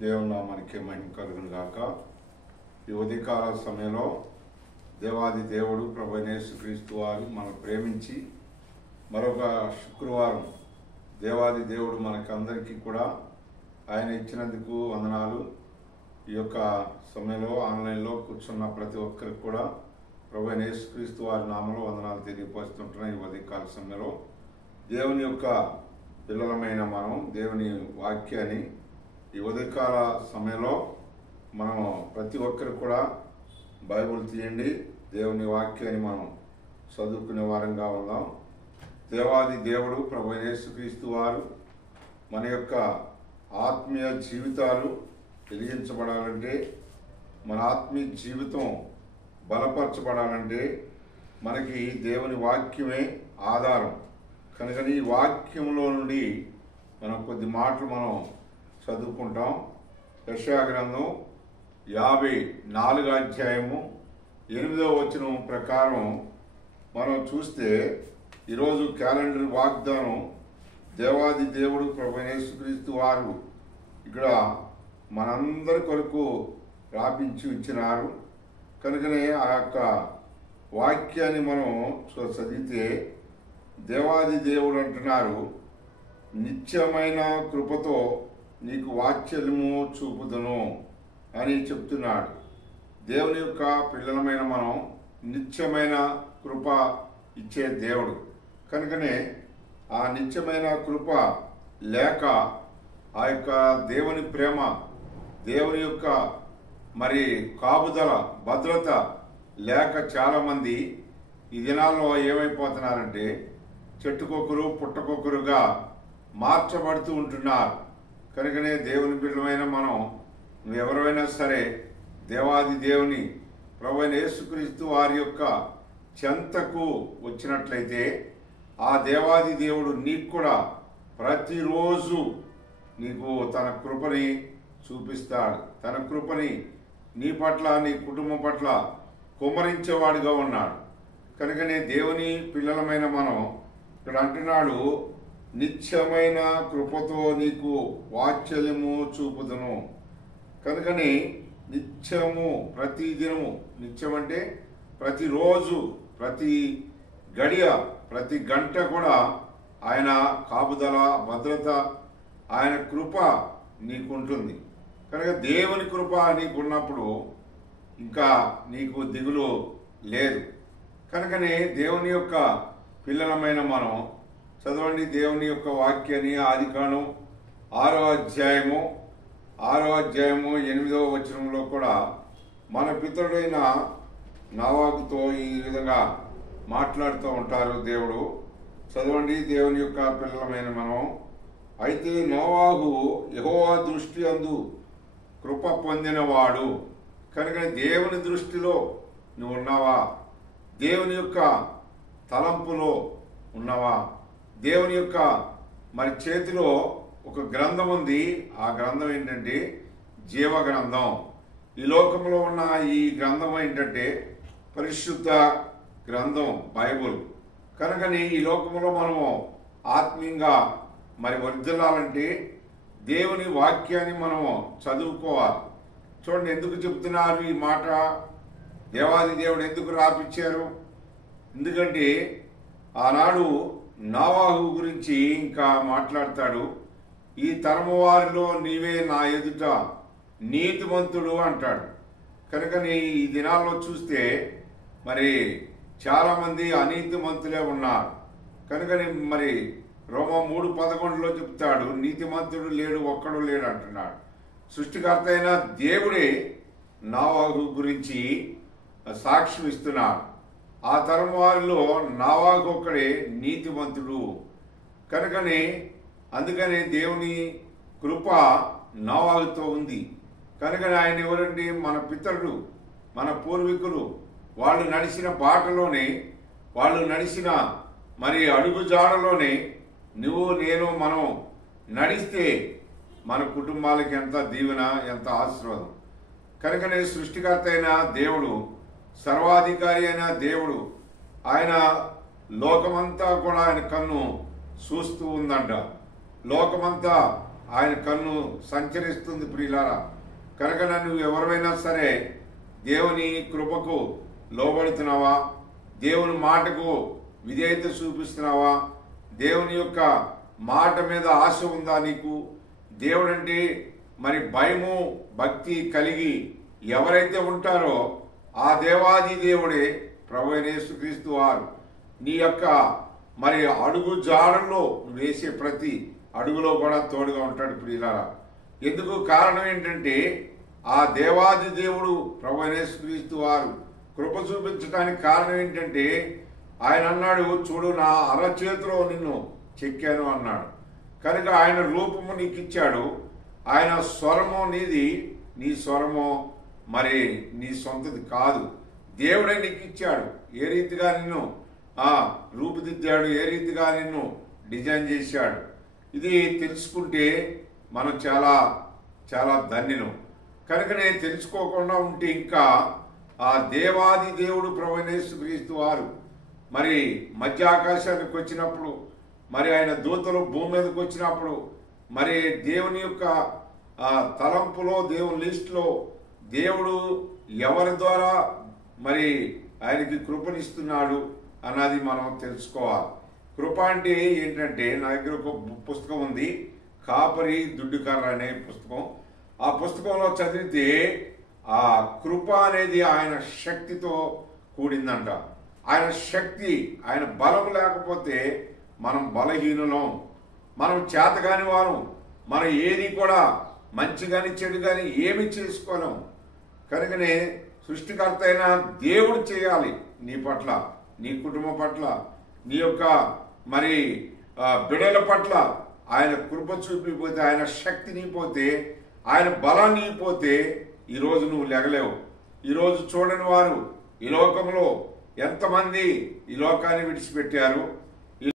దేవుని నామానికి మహిమ కలుగును గాక. ఈ ఉదయకాల సమయంలో దేవాది దేవుడు ప్రభువైన యేసుక్రీస్తు వారు మనం ప్రేమించి మరొక శుక్రవారం దేవాది దేవుడు మనకందరికీ కూడా ఆయన ఇచ్చినందుకు వందనాలు. ఈ యొక్క సమయంలో ఆన్లైన్లో కూర్చున్న ప్రతి ఒక్కరికి కూడా ప్రభువైన యేసుక్రీస్తు వారి నామంలో వందనాలు తెలియపరుస్తుంటున్నాం. ఈ ఉదయకాల సమయంలో దేవుని యొక్క పిల్లలమైన మనం దేవుని వాక్యాన్ని ఈ ఉదయకాల సమయంలో మనం ప్రతి ఒక్కరు కూడా బైబిల్ తీయండి, దేవుని వాక్యాన్ని మనం చదువుకునే వారంగా ఉందాం. దేవాది దేవుడు ప్రభువైన యేసుక్రీస్తు వారు మన యొక్క ఆత్మీయ జీవితాలు వెలిగించబడాలంటే, మన ఆత్మీయ జీవితం బలపరచబడాలంటే మనకి దేవుని వాక్యమే ఆధారం. కనుక ఈ వాక్యంలో నుండి మనం కొద్ది మాటలు మనం చదువుకుంటాం. యెషయా గ్రంథం 54వ అధ్యాయము 8వ వచనం ప్రకారం మనం చూస్తే ఈరోజు క్యాలెండర్ వాగ్దానం దేవాది దేవుడు ప్రభువైన యేసుక్రీస్తు వారు ఇక్కడ మనందరి కొరకు రాపించి ఇచ్చినారు. కనుకనే ఆ యొక్క వాక్యాన్ని మనం చదివితే దేవాది దేవుడు అంటున్నారు, నిత్యమైన కృపతో నీకు వాత్సల్యము చూపుదును అని చెప్తున్నాడు. దేవుని యొక్క పిల్లలమైన మనం నిత్యమైన కృప ఇచ్చే దేవుడు. కనుకనే ఆ నిత్యమైన కృప లేక ఆ యొక్క దేవుని ప్రేమ, దేవుని యొక్క మరి కాపుదల, భద్రత లేక చాలామంది ఈ దినాల్లో ఏమైపోతున్నారంటే చెట్టుకొకరు పుట్టకొకరుగా మార్చబడుతూ ఉంటున్నారు. కనుకనే దేవుని బిడ్డలమైన మనం ఎవరైనా సరే దేవాది దేవుని ప్రభువైన యేసుక్రీస్తు వారి యొక్క చెంతకు వచ్చినట్లయితే ఆ దేవాది దేవుడు నీకు కూడా ప్రతిరోజు నీకు తన కృపని చూపిస్తాడు. తన కృపని నీ పట్ల, నీ కుటుంబం పట్ల కుమ్మరించేవాడిగా ఉన్నాడు. కనుకనే దేవుని పిల్లలమైన మనం ఇక్కడ అంటున్నాడు, నిత్యమైన కృపతో నీకు వాత్సల్యము చూపుదును. కనుకని నిత్యము, ప్రతి దినము, నిత్యం అంటే ప్రతిరోజు, ప్రతి గడియ, ప్రతి గంట కూడా ఆయన కాపుదల, భద్రత, ఆయన కృప నీకుంటుంది. కనుక దేవుని కృప నీకున్నప్పుడు ఇంకా నీకు దిగులు లేదు. కనుకనే దేవుని యొక్క పిల్లలమైన మనం చదవండి దేవుని యొక్క వాక్యాన్ని. ఆదికాండం 6వ అధ్యాయము 8వ వచనంలో కూడా మన పితరుడైన నోవాహుతో ఈ విధంగా మాట్లాడుతూ ఉంటారు దేవుడు. చదవండి దేవుని యొక్క పిల్లలమైన మనం. అయితే నోవాహు యెహోవా దృష్టి అందు కృప పొందినవాడు. కనుక దేవుని దృష్టిలో నువ్వు ఉన్నావా? దేవుని యొక్క తలంపులో ఉన్నావా? దేవుని యొక్క మరి చేతిలో ఒక గ్రంథం ఉంది. ఆ గ్రంథం ఏంటంటే జీవ గ్రంథం. ఈ లోకంలో ఉన్న ఈ గ్రంథం ఏంటంటే పరిశుద్ధ గ్రంథం, బైబుల్. కనుకని ఈ లోకంలో మనము ఆత్మీయంగా మరి వర్ధిల్లాలంటే దేవుని వాక్యాన్ని మనము చదువుకోవాలి. చూడండి ఎందుకు చెప్తున్నారు ఈ మాట, దేవాది దేవుడు ఎందుకు రాపిచ్చారు? ఎందుకంటే ఆనాడు నోవాహు గురించి ఇంకా మాట్లాడతాడు. ఈ తరము వారిలో నీవే నా ఎదుట నీతిమంతుడు అంటాడు. కనుక ఈ దినాల్లో చూస్తే మరి చాలామంది అనీతిమంతులే ఉన్నారు. కనుకని మరి రోమా 3:11 చెప్తాడు, నీతిమంతుడు లేడు, ఒక్కడు లేడు అంటున్నాడు. సృష్టికర్త అయిన దేవుడే నోవాహు గురించి సాక్ష్యం ఇస్తున్నాడు. ఆ తరం వారిలో నోవాహు ఒక్కడే నీతిమంతుడు. కనుకని అందుకని దేవుని కృప నోవాహుతో ఉంది. కనుకని ఆయన ఎవరండి? మన పితరుడు, మన పూర్వీకులు. వాళ్ళు నడిచిన బాటలోనే, వాళ్ళు నడిచిన మరి అడుగుజాడలోనే నువ్వు నేను మనం నడిస్తే మన కుటుంబాలకి ఎంత దీవెన, ఎంత ఆశీర్వాదం. కనుకనే సృష్టికర్త అయిన దేవుడు, సర్వాధికారి అయిన దేవుడు, ఆయన లోకమంతా కూడా ఆయన కన్ను చూస్తూ ఉందంట. లోకమంతా ఆయన కన్ను సంచరిస్తుంది ప్రియులారా. కనుక నువ్వు ఎవరైనా సరే దేవుని కృపకు లోబడుతున్నావా? దేవుని మాటకు విధేయత చూపిస్తున్నావా? దేవుని యొక్క మాట మీద ఆశ ఉందా నీకు? దేవుడంటే మరి భయము భక్తి కలిగి ఎవరైతే ఉంటారో ఆ దేవాది దేవుడే ప్రభు అయిన యేసుక్రీస్తు వారు నీ యొక్క మరి అడుగు జాడల్లో వేసే ప్రతి అడుగులో కూడా తోడుగా ఉంటాడు ప్రియులారా. ఎందుకు కారణం ఏంటంటే ఆ దేవాది దేవుడు ప్రభు అయిన యేసుక్రీస్తు వారు కృప చూపించడానికి కారణం ఏంటంటే ఆయన అన్నాడు, చూడు నా అరచేతిలో నిన్ను చెక్కాను అన్నాడు. కనుక ఆయన రూపము నీకు ఇచ్చాడు. ఆయన స్వరము నీది, నీ స్వరము మరి నీ సొంతది కాదు, దేవుడే నీకు ఇచ్చాడు. ఏ రీతిగా నిన్ను రూపుదిద్దాడు, ఏ రీతిగా నిన్ను డిజైన్ చేశాడు, ఇది తెలుసుకుంటే మనం చాలా చాలా ధన్యులం. కనుక నేను తెలుసుకోకుండా ఉంటే ఇంకా ఆ దేవాది దేవుడు ప్రభు అయిన యేసుక్రీస్తు వారు మరి మధ్య ఆకాశానికి వచ్చినప్పుడు, మరి ఆయన దూతలు భూమి మీదకి వచ్చినప్పుడు, మరి దేవుని యొక్క తలంపులో దేవుని లిస్టులో దేవుడు ఎవరి ద్వారా మరి ఆయనకి కృపనిస్తున్నాడు అన్నది మనం తెలుసుకోవాలి. కృప అంటే ఏంటంటే, నా దగ్గర ఒక పుస్తకం ఉంది, కాపరి దుడ్డుకర్ర అనే పుస్తకం. ఆ పుస్తకంలో చదివితే ఆ కృప అనేది ఆయన శక్తితో కూడిందంట. ఆయన శక్తి, ఆయన బలం లేకపోతే మనం బలహీనులం, మనం చేతగాని వారం, మనం ఏది కూడా మంచి కానీ చెడు కానీ ఏమి చేసుకోలేం. కనుకనే సృష్టికర్త అయిన దేవుడు చేయాలి నీ పట్ల, నీ కుటుంబం పట్ల, నీ యొక్క మరి బిడ్డల పట్ల ఆయన కృప చూపిపోతే, ఆయన శక్తి నీపోతే, ఆయన బలం నీపోతే ఈరోజు నువ్వు లెగలేవు. ఈరోజు చూడని వారు ఈ లోకంలో ఎంతమంది ఈ లోకాన్ని విడిచిపెట్టారు,